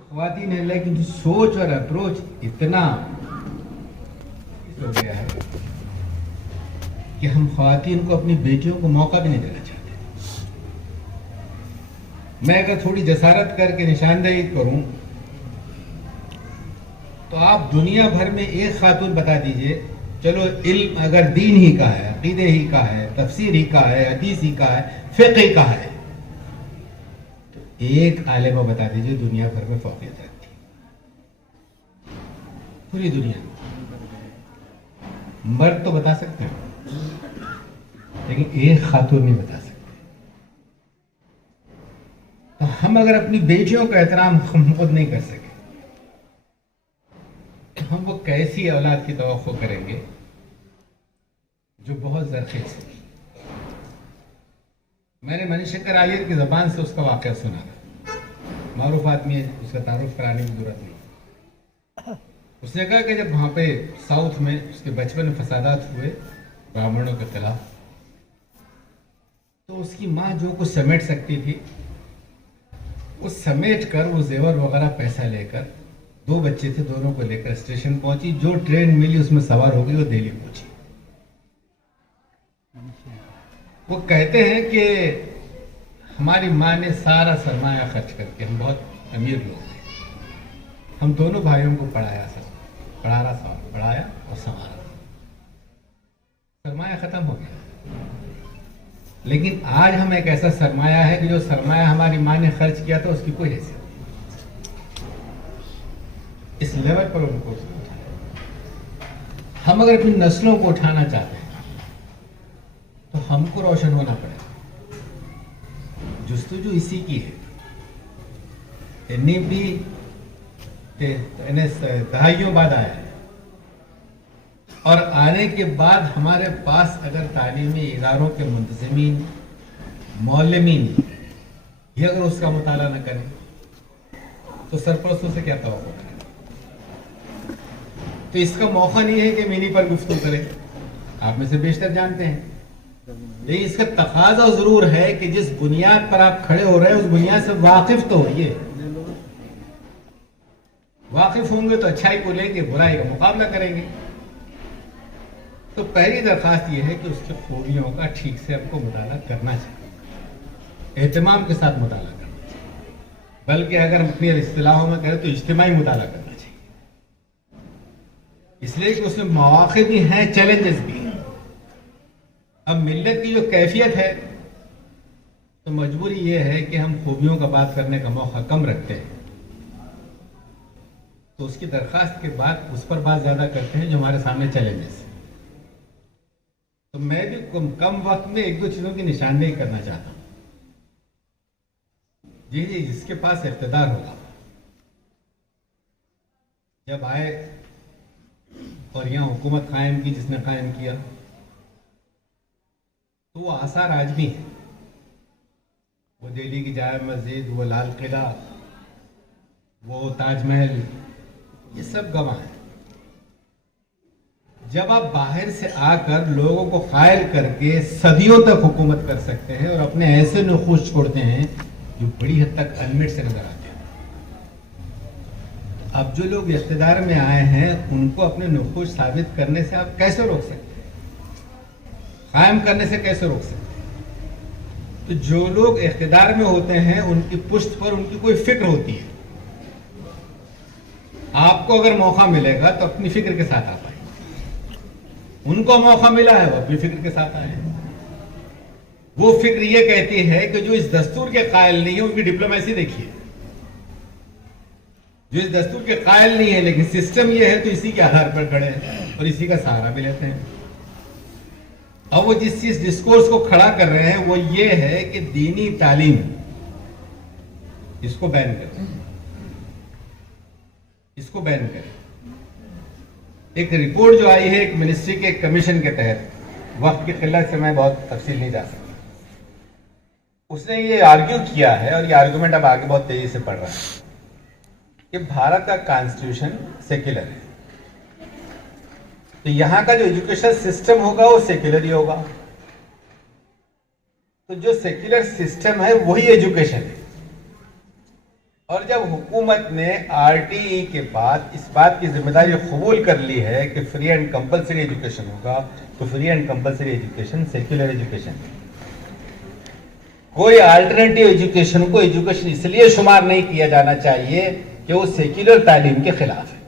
خواتین ہیں لیکن جو سوچ اور اپروچ اتنا ہو گیا ہے کہ ہم خواتین کو اپنی بیٹیوں کو موقع بھی نہیں دینا چاہتے. میں اگر تھوڑی جسارت کر کے نشاندہی کروں تو آپ دنیا بھر میں ایک خاتون بتا دیجئے، چلو علم اگر دین ہی کا ہے، عقیدے ہی کا ہے، تفسیر ہی کا ہے، حدیث ہی کا ہے، فقہ ہی کا ہے، تو ایک عالمہ بتا دیجئے دنیا بھر میں فوقیت رکھتی ہے. پوری دنیا میں مرد تو بتا سکتے ہیں لیکن ایک خاتون نہیں بتا سکتے. تو ہم اگر اپنی بیٹیوں کا احترام خود نہیں کر سکے تو ہم وہ کیسی اولاد کی توقع کریں گے جو بہت زرخیز ہے. میں نے منی شنکر آئیر کی زبان سے اس کا واقعہ سنا تھا. معروف آدمی ہے، اس کا تعارف کرانے کی ضرورت نہیں. اس نے کہا کہ جب وہاں پہ ساؤتھ میں اس کے بچپن میں فسادات ہوئے برہمنوں کے خلاف، تو اس کی ماں جو کچھ سمیٹ سکتی تھی وہ سمیٹ کر، وہ زیور وغیرہ پیسہ لے کر، 2 بچے تھے، دونوں کو لے کر اسٹیشن پہنچی. جو ٹرین ملی اس میں سوار ہو گئی، وہ دہلی پہنچی. وہ کہتے ہیں کہ ہماری ماں نے سارا سرمایہ خرچ کر کے، ہم بہت امیر لوگ ہیں، ہم دونوں بھائیوں کو پڑھایا اور سنوارا. سرمایہ ختم ہو گیا. لیکن آج ہم ایک ایسا سرمایہ ہے کہ جو سرمایہ ہماری ماں نے خرچ کیا تھا اس کی کوئی حیثیت نہیں. اس لیول پر ان کو ہم اگر اپنی نسلوں کو اٹھانا چاہتے ہیں تو ہم کو روشن ہونا پڑے گا. جستجو اسی کی ہے. دہائیوں بعد آیا ہے، اور آنے کے بعد ہمارے پاس اگر تعلیمی اداروں کے منتظمین، معلمین یہ اگر اس کا مطالعہ نہ کریں تو سرپرستوں سے کیا توقع کریں؟ تو اس کا موقع نہیں ہے کہ مینی پر گفتگو کریں، آپ میں سے بیشتر جانتے ہیں. لیکن اس کا تقاضا ضرور ہے کہ جس بنیاد پر آپ کھڑے ہو رہے ہیں اس بنیاد سے واقف تو ہوئیے. واقف ہوں گے تو اچھائی کو لیں گے، برائی کا مقابلہ کریں گے. تو پہلی درخواست یہ ہے کہ اس کی خوبیوں کا ٹھیک سے آپ کو مطالعہ کرنا چاہیے، اہتمام کے ساتھ مطالعہ کرنا چاہیے، بلکہ اگر اپنی اصطلاحوں میں کریں تو اجتماعی مطالعہ کرنا چاہیے. اس لیے کہ اس میں مواقع بھی ہیں، چیلنجز بھی ہیں. اب ملت کی جو کیفیت ہے تو مجبوری یہ ہے کہ ہم خوبیوں کا بات کرنے کا موقع کم رکھتے ہیں، تو اس کی درخواست کے بعد اس پر بات زیادہ کرتے ہیں جو ہمارے سامنے چیلنجز ہیں. تو میں بھی کم وقت میں 1-2 چیزوں کی نشاندہی کرنا چاہتا ہوں. جی جس کے پاس اقتدار ہوگا جب آئے اور یہاں حکومت قائم کی، جس نے قائم کیا، تو وہ آثار آج بھی ہیں. وہ دہلی کی جامع مسجد، وہ لال قلعہ، وہ تاج محل، یہ سب گواہ ہیں. جب آپ باہر سے آ کر لوگوں کو قائل کر کے صدیوں تک حکومت کر سکتے ہیں اور اپنے ایسے نقوش چھوڑتے ہیں جو بڑی حد تک انمٹ سے نظر آتے ہیں. اب جو لوگ اقتدار میں آئے ہیں ان کو اپنے نقوش ثابت کرنے سے آپ کیسے روک سکتے ہیں؟ قائم کرنے سے کیسے روک سکتے ہیں؟ تو جو لوگ اقتدار میں ہوتے ہیں ان کی پشت پر ان کی کوئی فکر ہوتی ہے. آپ کو اگر موقع ملے گا تو اپنی فکر کے ساتھ آپ آئیں. ان کو موقع ملا ہے وہ اپنی فکر کے ساتھ آئے. وہ فکر یہ کہتی ہے کہ جو اس دستور کے قائل نہیں ہے ان کی ڈپلومیسی دیکھیے. جو اس دستور کے قائل نہیں ہے لیکن سسٹم یہ ہے تو اسی کے آدھار پر کھڑے ہیں اور اسی کا سہارا بھی لیتے ہیں. اب وہ جس چیز ڈسکورس کو کھڑا کر رہے ہیں وہ یہ ہے کہ دینی تعلیم اس کو بین کریں، اس کو بین کریں. ایک رپورٹ جو آئی ہے ایک منسٹری کے کمیشن کے تحت، وقت کی قلت سے میں بہت تفصیل نہیں جا سکتا، اس نے یہ آرگیو کیا ہے اور یہ آرگومنٹ اب آگے بہت تیزی سے پڑھ رہا ہے کہ بھارت کا کانسٹیٹیوشن سیکولر ہے، تو یہاں کا جو ایجوکیشن سسٹم ہوگا وہ سیکولر ہی ہوگا. تو جو سیکولر سسٹم ہے وہی ایجوکیشن ہے اور جب حکومت نے RTE کے بعد اس بات کی ذمہ داری قبول کر لی ہے کہ فری اینڈ کمپلسری ایجوکیشن ہوگا، تو free and compulsory education secular education ہے. کوئی آلٹرنیٹیو ایجوکیشن کو ایجوکیشن اس لیے شمار نہیں کیا جانا چاہیے کہ وہ سیکولر تعلیم کے خلاف ہے.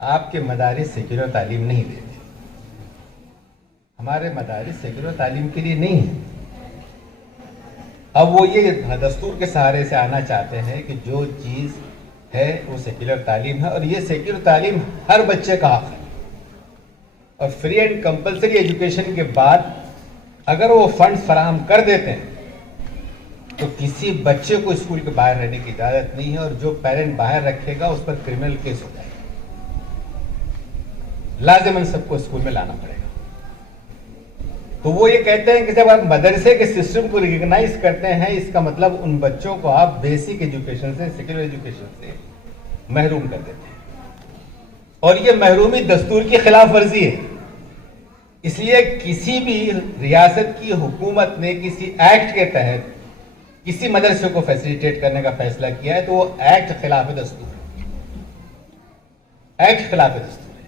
آپ کے مدارس سیکولر تعلیم نہیں دیتے، ہمارے مدارس سیکولر تعلیم کے لیے نہیں ہیں. اب وہ یہ دستور کے سہارے سے آنا چاہتے ہیں کہ جو چیز ہے وہ سیکولر تعلیم ہے، اور یہ سیکولر تعلیم ہر بچے کا حق ہے. اور فری اینڈ کمپلسری ایجوکیشن کے بعد اگر وہ فنڈز فراہم کر دیتے ہیں تو کسی بچے کو اسکول کے باہر رہنے کی اجازت نہیں ہے، اور جو پیرنٹ باہر رکھے گا اس پر کرمنل کیس ہو جائے گا. لازماً سب کو اسکول میں لانا پڑے گا. تو وہ یہ کہتے ہیں کہ جب آپ مدرسے کے سسٹم کو ریکگنائز کرتے ہیں، اس کا مطلب ان بچوں کو آپ بیسک ایجوکیشن سے، سیکولر ایجوکیشن سے محروم کر دیتے ہیں، اور یہ محرومی دستور کی خلاف ورزی ہے. اس لیے کسی بھی ریاست کی حکومت نے کسی ایکٹ کے تحت کسی مدرسے کو فیسیلیٹیٹ کرنے کا فیصلہ کیا ہے تو وہ ایکٹ خلاف دستور ہے، ایکٹ خلاف دستور ہے.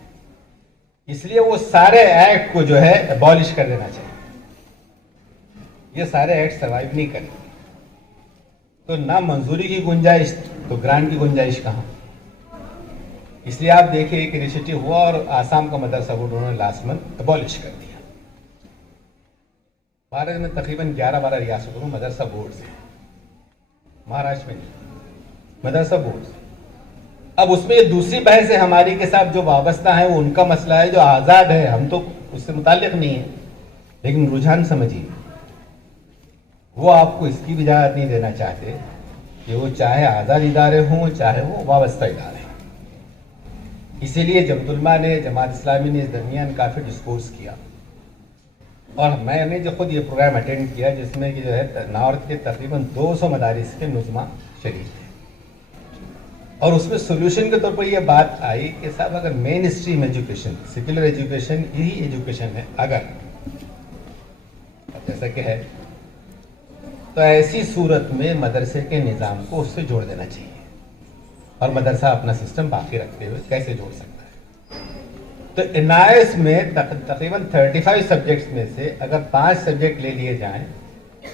اس لیے وہ سارے ایکٹ کو جو ہے ابالش کر دینا چاہیے. یہ سارے ایکٹ سروائیو نہیں کریں گے. تو نہ منظوری کی گنجائش تو گرانٹ کی گنجائش کہاں. اس لیے آپ دیکھیں ایک انیشیٹو ہوا اور آسام کا مدرسہ بورڈ انہوں نے لاسٹ منتھ ابالش کر دیا. بھارت میں تقریباً 11-12 ریاستوں میں مدرسہ بورڈ سے، مہاراشٹر میں نہیں، مدرسہ بورڈ سے. اب اس میں یہ دوسری بحث ہے ہماری کے ساتھ جو وابستہ ہیں وہ ان کا مسئلہ ہے، جو آزاد ہے ہم تو اس سے متعلق نہیں ہیں. لیکن رجحان سمجھیے، وہ آپ کو اس کی بھی اجازت نہیں دینا چاہتے کہ وہ چاہے آزاد ادارے ہوں چاہے وہ وابستہ ادارے ہوں. اسی لیے جمعیت علماء نے، جماعت اسلامی نے اس درمیان کافی ڈسکورس کیا، اور میں نے جو خود یہ پروگرام اٹینڈ کیا جس میں کہ جو ہے نارتھ کے تقریباً 200 مدارس کے نظماء شریک تھے. اور اس میں سولوشن کے طور پر یہ بات آئی کہ صاحب اگر مین اسٹریم ایجوکیشن، سیکولر ایجوکیشن یہی ایجوکیشن ہے اگر جیسا کہ ہے، تو ایسی صورت میں مدرسے کے نظام کو اس سے جوڑ دینا چاہیے. اور مدرسہ اپنا سسٹم باقی رکھتے ہوئے کیسے جوڑ سکتا ہے؟ تو NIS میں تقریباً 35 سبجیکٹس میں سے اگر 5 سبجیکٹ لے لیے جائیں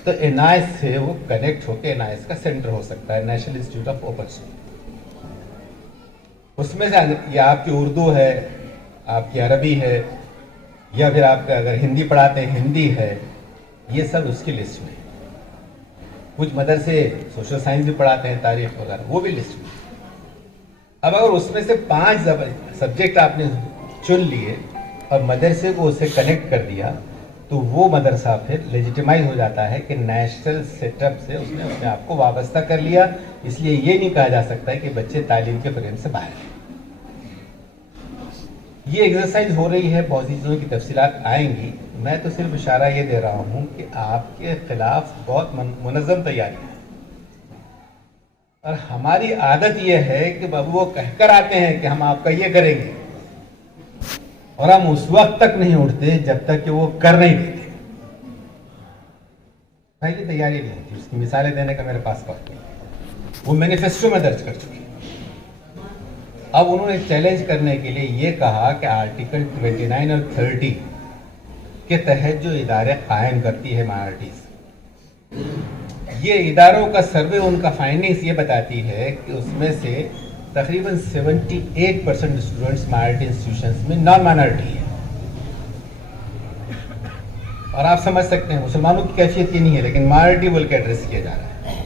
تو NIS سے وہ کنیکٹ ہو کے NIS کا سینٹر ہو سکتا ہے، national institute of open school. اس میں سے یہ آپ کی اردو ہے، آپ کی عربی ہے، یا پھر آپ کا اگر ہندی پڑھاتے ہیں ہندی ہے، یہ سب اس کی لسٹ میں. کچھ مدرسے سوشل سائنس بھی پڑھاتے ہیں، تاریخ وغیرہ، وہ بھی لسٹ میں. اب اگر اس میں سے 5 سبجیکٹ آپ نے چن لیے اور مدرسے کو اس سے کنیکٹ کر دیا تو وہ مدرسہ پھر لیجیٹیمائز ہو جاتا ہے کہ نیشنل سیٹ اپ سے اس نے اپنے آپ کو وابستہ کر لیا. اس لیے یہ نہیں کہا جا سکتا ہے کہ بچے تعلیم کے فریم سے باہر ہیں. یہ ایکسرسائز ہو رہی ہے، بہت سی چیزوں کی تفصیلات آئیں گی. میں تو صرف اشارہ یہ دے رہا ہوں کہ آپ کے خلاف بہت منظم تیاری ہے، اور ہماری عادت یہ ہے کہ بابو وہ کہہ کر آتے ہیں کہ ہم آپ کا یہ کریں گے، اور ہم اس وقت تک نہیں اٹھتے جب تک کہ وہ کر نہیں دیتے. پہلی تیاری نہیں ہوتی، اس کی مثالیں دینے کا میرے پاس وقت نہیں. وہ مینیفیسٹو میں درج کر چکے. اب انہوں نے چیلنج کرنے کے لیے یہ کہا کہ آرٹیکل 29 اور 30 کے تحت جو ادارے قائم کرتی ہے مائنارٹیز، یہ اداروں کا سروے ان کا فائنڈنگز یہ بتاتی ہے کہ اس میں سے تقریباً 78% اسٹوڈنٹس مائنارٹی انسٹیٹیوشنز میں نان مائنارٹی ہیں. اور آپ سمجھ سکتے ہیں مسلمانوں کی کیفیت یہ نہیں ہے، لیکن مائنارٹی بول کے ایڈریس کیا جا رہا ہے.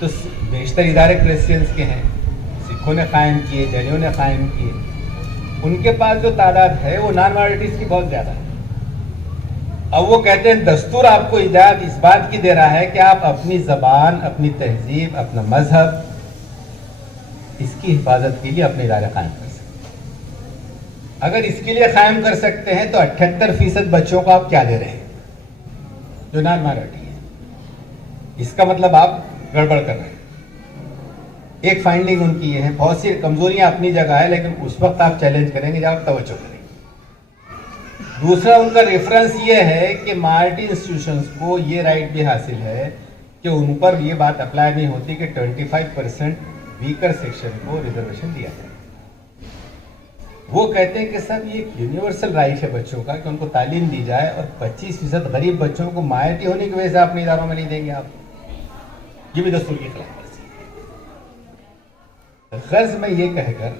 تو بیشتر ادارے کرسچنس کے ہیں، سکھوں نے قائم کیے، جینوں نے قائم کیے. ان کے پاس جو تعداد ہے وہ نان مائنارٹیز کی بہت زیادہ ہے. اب وہ کہتے ہیں دستور آپ کو اجازت اس بات کی دے رہا ہے کہ آپ اپنی زبان، اپنی تہذیب، اپنا مذہب، اس کی حفاظت کے لیے اپنے ادارے قائم کر سکتے ہیں. اگر اس کے لیے قائم کر سکتے ہیں تو 78% بچوں کو آپ کیا دے رہے ہیں جو نان مائنارٹی ہے. اس کا مطلب آپ گڑبڑ کر رہے ہیں. ایک فائنڈنگ ان کی یہ ہے. بہت سی کمزوریاں اپنی جگہ ہے، لیکن اس وقت آپ چیلنج کریں گے جب آپ توجہ کریں گے. دوسرا ان کا ریفرنس یہ ہے کہ مائنارٹی انسٹیٹیوشنز کو یہ رائٹ بھی حاصل ہے کہ ان پر یہ بات اپلائی نہیں ہوتی کہ 25% ویکر سیکشن کو ریزرویشن دیا جائے. وہ کہتے ہیں کہ سب یہ ایک یونیورسل رائٹ ہے بچوں کا کہ ان کو تعلیم دی جائے, اور 25% غریب بچوں کو مائٹی ہونے کی وجہ سے اپنے اداروں میں نہیں دیں گے آپ. یہ بھی دستور کی خلاف ورزی ہے. غرض میں یہ کہہ کر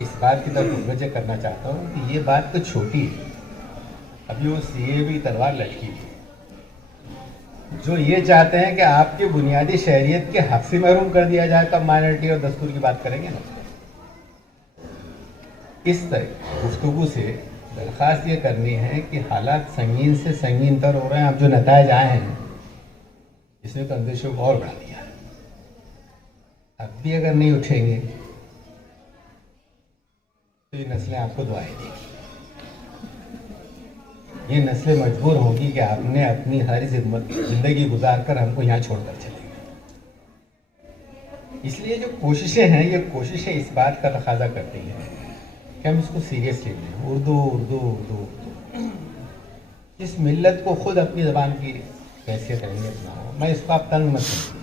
اس بات کی طرف متوجہ کرنا چاہتا ہوں کہ یہ بات تو چھوٹی ہے, ابھی وہ سی اے بھی تلوار لٹکی تھی. جو یہ چاہتے ہیں کہ آپ کی بنیادی شہریت کے حق سے محروم کر دیا جائے تو مائنرٹی اور دستور کی بات کریں گے نا. اس طرح گفتگو سے درخواست یہ کرنی ہے کہ حالات سنگین سے سنگین تر ہو رہے ہیں. اب جو نتائج آئے ہیں اس نے تو اندیشوں کو اور بڑھا دیا. اب بھی اگر نہیں اٹھیں گے تو یہ نسلیں آپ کو دعائیں دیں گی. یہ نسلیں مجبور ہوگی کہ آپ نے اپنی ہری زندگی گزار کر ہم کو یہاں چھوڑ کر چلے گئے. اس لیے جو کوششیں ہیں یہ کوششیں اس بات کا تقاضا کرتی ہیں کہ ہم اس کو سیریسلی لیں. اردو اردو اردو اردو. اس ملت کو خود اپنی زبان کی حیثیت اہمیت نہ ہو. میں اس کو آپ تنگ مت سمجھیے.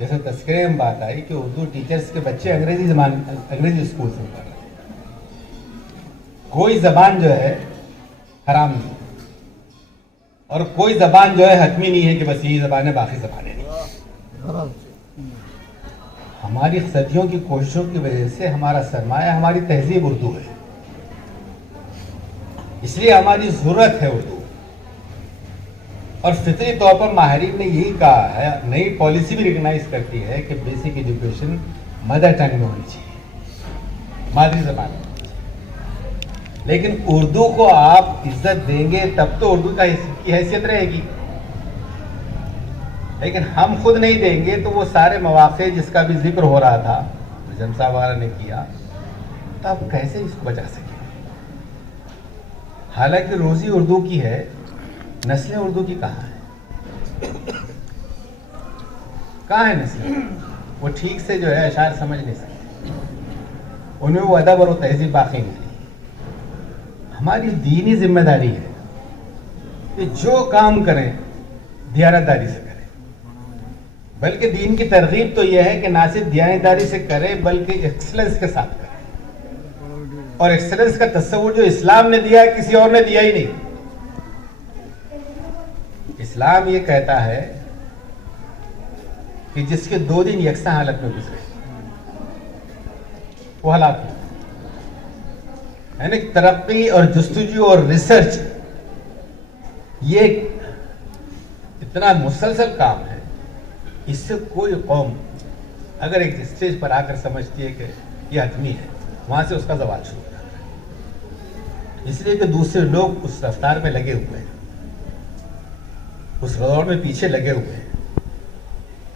جیسے تذکرے میں بات آئی کہ اردو ٹیچرز کے بچے انگریزی اسکول سے پڑھ رہے ہیں. کوئی زبان جو ہے حرام نہیں, اور کوئی زبان جو ہے حتمی نہیں ہے کہ بس یہی زبان ہے باقی زبانیں نہیں. ہماری صدیوں کی کوششوں کی وجہ سے ہمارا سرمایہ ہماری تہذیب اردو ہے. اس لیے ہماری ضرورت ہے اردو. اور فطری طور پر ماہرین نے یہی کہا ہے, نئی پالیسی بھی ریکگنائز کرتی ہے کہ بیسک ایجوکیشن مدر ٹنگ میں ہونی چاہیے, مادری زبان میں. لیکن اردو کو آپ عزت دیں گے تب تو اردو کی حیثیت رہے گی. لیکن ہم خود نہیں دیں گے تو وہ سارے مواقع جس کا بھی ذکر ہو رہا تھا, جم صاحب وغیرہ نے کیا, تو آپ کیسے اس کو بچا سکیں؟ حالانکہ روزی اردو کی ہے, نسلیں اردو کی کہاں ہیں؟ کہاں ہے نسلیں؟ وہ ٹھیک سے جو ہے اشعار سمجھ نہیں سکتے, انہیں وہ ادب اور وہ تہذیب باقی نہیں. ہماری دینی ذمہ داری ہے کہ جو کام کریں دیانتداری سے کریں. بلکہ دین کی ترغیب تو یہ ہے کہ نہ صرف دیانتداری سے کریں بلکہ ایکسلنس کے ساتھ کریں. اور ایکسلنس کا تصور جو اسلام نے دیا ہے کسی اور نے دیا ہی نہیں. اسلام یہ کہتا ہے کہ جس کے 2 دن یکساں حالت میں گزرے وہ ہلاک ہو. یعنی ترقی اور جستجو اور ریسرچ یہ اتنا مسلسل کام ہے, اس سے کوئی قوم اگر ایک اسٹیج پر آ کر سمجھتی ہے کہ یہ حتمی ہے, وہاں سے اس کا زوال شروع ہو جاتا ہے. اس لیے کہ دوسرے لوگ اس رفتار میں لگے ہوئے ہیں, اس روڑ میں پیچھے لگے ہوئے ہیں.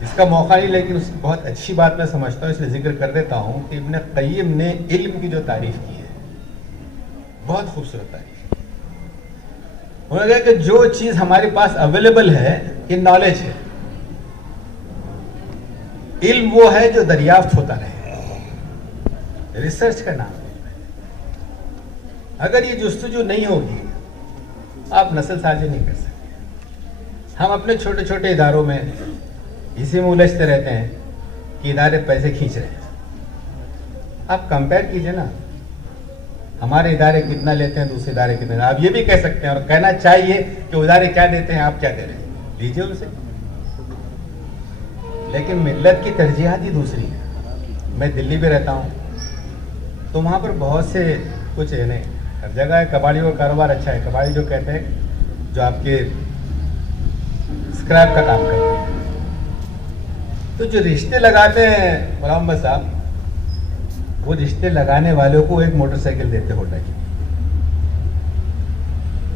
اس کا موقع نہیں, لیکن اس کی بہت اچھی بات میں سمجھتا ہوں, اس لیے ذکر کر دیتا ہوں کہ ابن قیم نے علم کی جو تعریف کی ہے بہت خوبصورت تعریف. انہوں نے کہا کہ جو چیز ہمارے پاس اویلیبل ہے یہ نالج ہے. علم وہ ہے جو دریافت ہوتا رہے, ریسرچ کا نام ہے. اگر یہ جستجو نہیں ہوگی آپ نسل سازی نہیں کر سکتے. ہم اپنے چھوٹے چھوٹے اداروں میں اسی میں الجھتے رہتے ہیں کہ ادارے پیسے کھینچ رہے ہیں. آپ کمپیئر کیجئے نا, ہمارے ادارے کتنا لیتے ہیں, دوسرے ادارے کتنا. آپ یہ بھی کہہ سکتے ہیں اور کہنا چاہیے کہ ادارے کیا دیتے ہیں, آپ کیا دے رہے ہیں, لیجیے ان سے. لیکن ملت کی ترجیحات ہی دوسری ہیں. میں دلی میں رہتا ہوں تو وہاں پر بہت سے کچھ ہے نہیں, ہر جگہ ہے کباڑی کا کاروبار اچھا ہے. کباڑی جو کہتے ہیں جو آپ کے اسکریپ کا کام کرتے ہیں, تو جو رشتے لگاتے ہیں محمد صاحب, وہ رشتے لگانے والوں کو ایک موٹر سائیکل دیتے ہوٹا کی,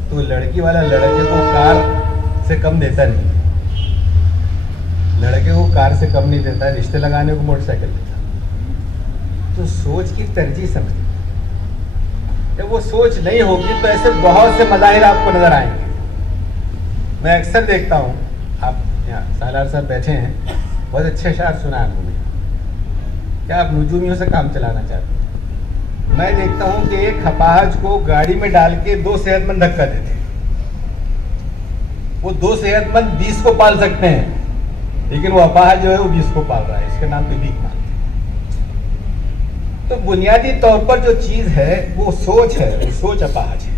تو لڑکی والا لڑکے کو کار سے کم دیتا نہیں, لڑکے کو کار سے کم نہیں دیتا, رشتے لگانے کو موٹر سائیکل دیتا. تو سوچ کی ترجیح سمجھ, جب وہ سوچ نہیں ہوگی تو ایسے بہت سے مظاہر آپ کو نظر آئیں گے. میں اکثر دیکھتا ہوں, آپ یہاں سالار صاحب بیٹھے ہیں, بہت اچھے اشعار سنا ہے انہوں نے. کیا آپ نجومیوں سے کام چلانا چاہتے ہیں؟ میں دیکھتا ہوں کہ ایک ہپاہج کو گاڑی میں ڈال کے 2 صحت مند دھکا دیتے ہیں. وہ 2 صحت مند 20 کو پال سکتے ہیں, لیکن وہ اپاہج جو ہے وہ 20 کو پال رہا ہے, اس کے نام پہ بھیک مانگتے. تو بنیادی طور پر جو چیز ہے وہ سوچ ہے, وہ سوچ اپاہج ہے,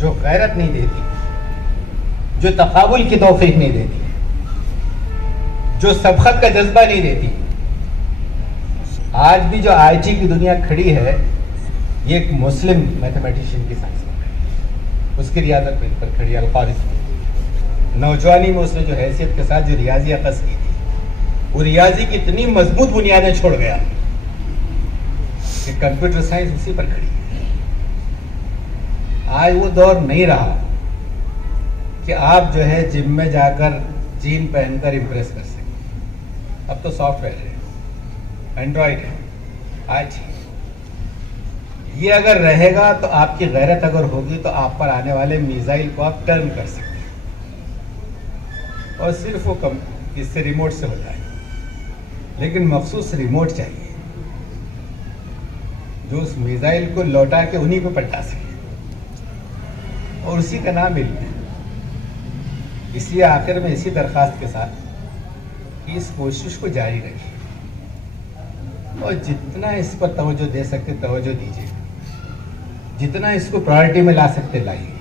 جو غیرت نہیں دیتی, جو تقابل کی توفیق نہیں دیتی, جو سبقت کا جذبہ نہیں دیتی. آج بھی جو آئی ٹی کی دنیا کھڑی ہے یہ ایک مسلم میتھمیٹیشین کی سائنس پر, اس کی ریاضت پر کھڑی ہے. الخوارزمی نوجوانی میں اس نے جو حیثیت کے ساتھ جو ریاضی اخذ کی تھی, وہ ریاضی کی اتنی مضبوط بنیادیں چھوڑ گیا کہ کمپیوٹر سائنس اسی پر کھڑی ہے. آج وہ دور نہیں رہا کہ آپ جو ہے جم میں جا کر جین پہن کر امپریس کر سکیں. اب تو سافٹ ویئر ہے, اینڈرائڈ ہے. آج یہ اگر رہے گا تو آپ کی غیرت اگر ہوگی تو آپ پر آنے والے میزائل کو آپ ٹرن کر سکتے ہیں, اور صرف وہ کم اس سے ریموٹ سے ہو جائے. لیکن مخصوص ریموٹ چاہیے جو اس میزائل کو لوٹا کے انہی پہ پلٹا سکے, اور اسی کا نام علم ہے. اس لیے آخر میں اسی درخواست کے ساتھ کہ اس کوشش کو جاری رکھیے, اور جتنا اس پر توجہ دے سکتے توجہ دیجیے, جتنا اس کو پرائرٹی میں لا سکتے لائیے,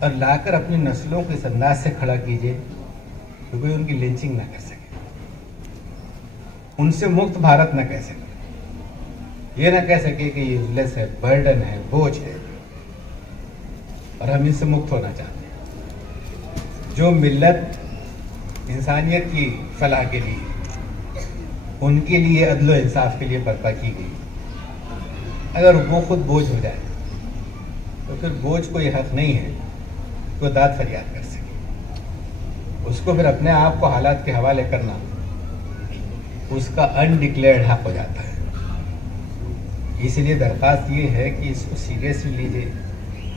اور لا کر اپنی نسلوں کو اس انداز سے کھڑا کیجیے کہ کوئی ان کی لنچنگ نہ کر سکے, ان سے مکت بھارت نہ کہہ سکے, یہ نہ کہہ سکے کہ یہ یوزلیس ہے, برڈن ہے, بوجھ ہے, اور ہم ان سے مکت ہونا چاہتے ہیں. جو ملت انسانیت کی فلاح کے لیے, ان کے لیے عدل و انصاف کے لیے برپا کی گئی, اگر وہ خود بوجھ ہو جائے تو پھر بوجھ کو یہ حق نہیں ہے کہ وہ داد فریاد کر سکے. اس کو پھر اپنے آپ کو حالات کے حوالے کرنا اس کا انڈکلیئرڈ حق ہو جاتا ہے. اس لیے درخواست یہ ہے کہ اس کو سیریسلی لیجیے.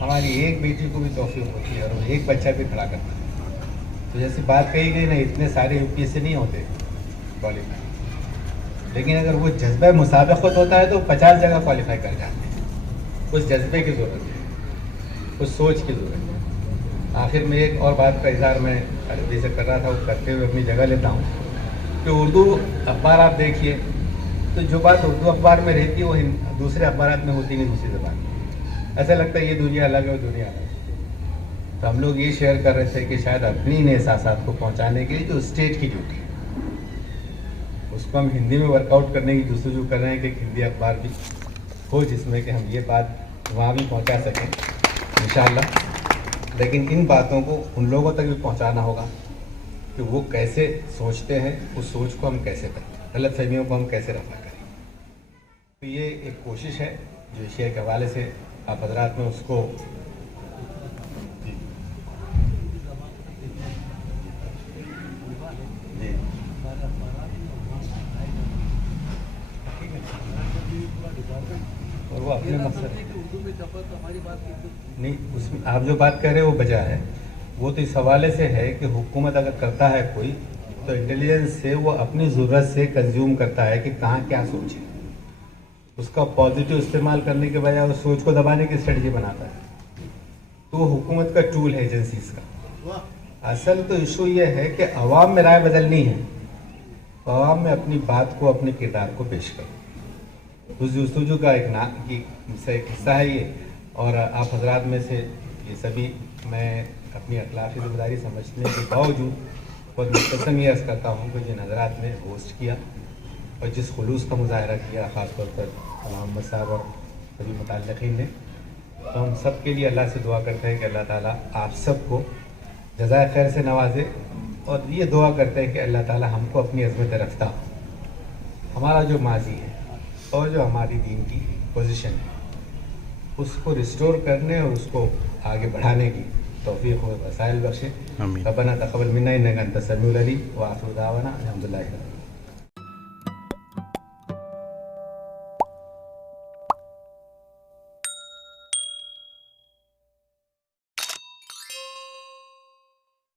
ہماری ایک بیٹی کو بھی توفیق ہوتی ہے اور وہ ایک بچہ بھی کھڑا کرتا ہے. تو جیسے بات کہی گئی نا, اتنے سارے یو پی ایس سے نہیں ہوتے کوالیفائی, لیکن اگر وہ جذبہ مسابقت ہوتا ہے تو 50 جگہ کوالیفائی کر جاتے ہیں. اس جذبے کی ضرورت ہے, اس سوچ کی ضرورت ہے. آخر میں ایک اور بات کا اظہار میں عربی سے کر رہا تھا, وہ کرتے ہوئے اپنی جگہ لیتا ہوں کہ اردو اخبار آپ دیکھیے تو جو بات اردو اخبار میں رہتی ہے وہ دوسرے اخبارات میں ہوتی نہیں دوسری زبان میں. ایسا لگتا ہے یہ دنیا الگ ہے وہ دنیا الگ ہے. تو ہم لوگ یہ شیئر کر رہے تھے کہ شاید اپنی ان احساسات کو پہنچانے کے لیے جو اسٹیٹ کی ڈیوٹی ہے اس کو ہم ہندی میں ورک آؤٹ کرنے کی جستجو کر رہے ہیں کہ ہندی اخبار بھی ہو جس میں کہ ہم یہ بات وہاں بھی پہنچا سکیں انشاءاللہ. لیکن ان باتوں کو ان لوگوں تک بھی پہنچانا ہوگا کہ وہ کیسے سوچتے ہیں, اس سوچ کو ہم کیسے کریں, غلط فہمیوں کو ہم کیسے رفع کریں. تو یہ ایک کوشش ہے جو ایشیا کے حوالے سے آپ حضرات میں اس کو اور وہ اپنے مقصد نہیں, اس میں آپ جو بات کہہ رہے ہیں وہ بجا ہے. وہ تو اس حوالے سے ہے کہ حکومت اگر کرتا ہے کوئی تو انٹیلیجنس سے وہ اپنی ضرورت سے کنزیوم کرتا ہے کہ کہاں کیا سوچ ہے, اس کا پازیٹیو استعمال کرنے کے بجائے اس سوچ کو دبانے کی اسٹریٹجی بناتا ہے. تو وہ حکومت کا ٹول ہے ایجنسیز کا. اصل تو ایشو یہ ہے کہ عوام میں رائے بدلنی ہے, عوام میں اپنی بات کو, اپنے کردار کو پیش کرو. اس جستجو کا ایک حصہ ہے یہ. اور آپ حضرات میں سے یہ سبھی میں اپنی اخلاقی ذمہ داری سمجھنے کے باوجود بہت مختصر یہ عرض کرتا ہوں کہ جن حضرات نے ہوسٹ کیا اور جس خلوص کا مظاہرہ کیا, خاص طور پر محمد صاحب اور سبھی متعلقین نے, تو ہم سب کے لیے اللہ سے دعا کرتے ہیں کہ اللہ تعالیٰ آپ سب کو جزائے خیر سے نوازے, اور یہ دعا کرتے ہیں کہ اللہ تعالیٰ ہم کو اپنی عظمت رفتہ ہمارا جو ماضی ہے اور جو ہماری دین کی پوزیشن ہے اس کو ریسٹور کرنے اور اس کو آگے بڑھانے کی توفیق و وسائل بخشے. ربنا تقبل منا انک انت السمیع العلیم وآخر دعوانا الحمدللہ.